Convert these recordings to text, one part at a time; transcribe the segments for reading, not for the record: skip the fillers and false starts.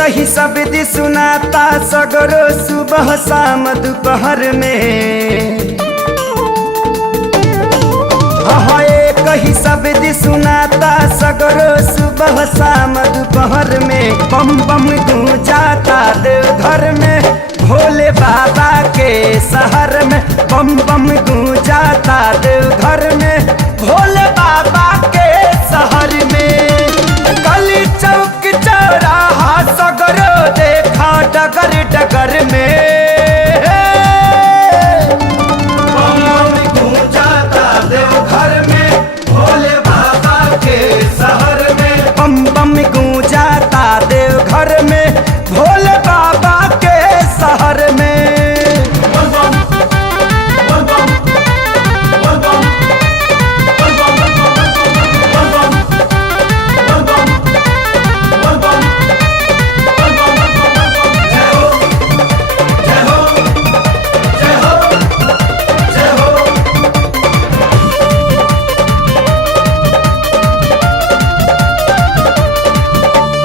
ही शब्द सुनाता सगरो सुबह शाम दोपहर में। हाँ एक ही शब्द सुनाता सगरो सुबह शाम दोपहर में। बम बम गूंजाता देवघर में भोले बाबा के शहर में। बम बम गूंजाता देवघर में भोले बाबा के शहर में। गली चौक चौराहा सगरो देखा डगर डगर में। बम बम गूंजाता देवघर में भोले बाबा के शहर में। बम बम गूंजाता देवघर में भोले बाबा के शहर में।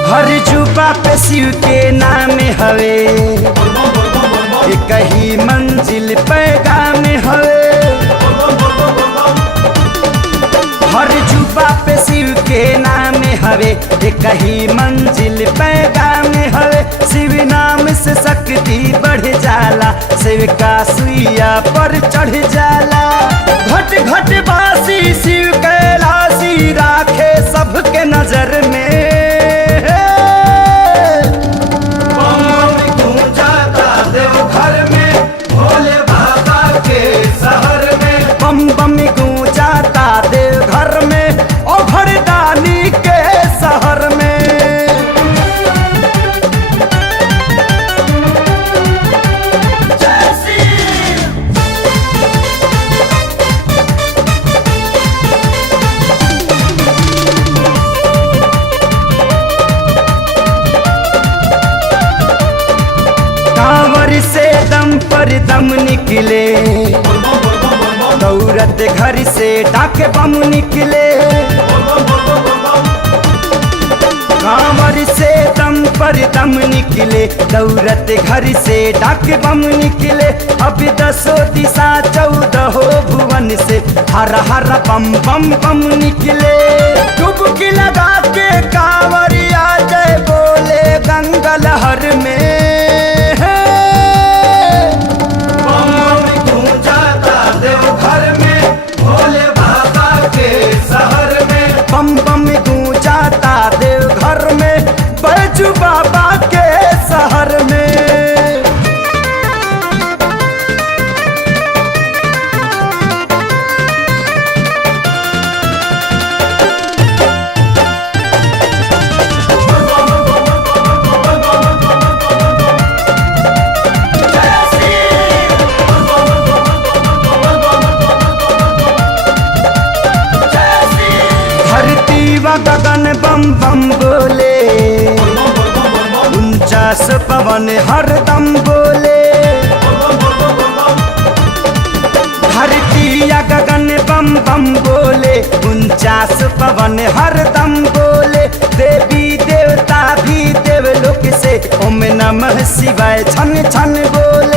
हर जुबा पे शिव के नाम हवे, एक ही मंजिल पैगाम हवे। हर जुबा पे शिव के नाम हवे, एक ही मंजिल पैगाम हवे। शिव नाम से शक्ति बढ़ जाला, शिव का सुइया पर चढ़ जाला। घट घट बासी शिव कैलाशी राखे सबके नजर में। बम बम गूंजाता देवघर में ओ भरदानी के शहर में। कांवर से दम पर दम निकले, दौरत घर से डाक बम निकले। कांवर से दम पर दम निकले, दौरत घर से डाक बम निकले। अब 10 दिशा 14 भुवन से हर हर बम बम बम निकले। डुबकी लगा के कांवरिया जय बोले गंगा लहर में। बम बम गूंजाता देवघर में बैजू बाबा के शहर में। गगन बम बम बोले, 49 पवन हरदम बोले। धरती या गगन बम बम बोले, 49 पवन हरदम बोले। देवी देवता भी देवलोक से ओम नमः शिवाय छन छन बोले।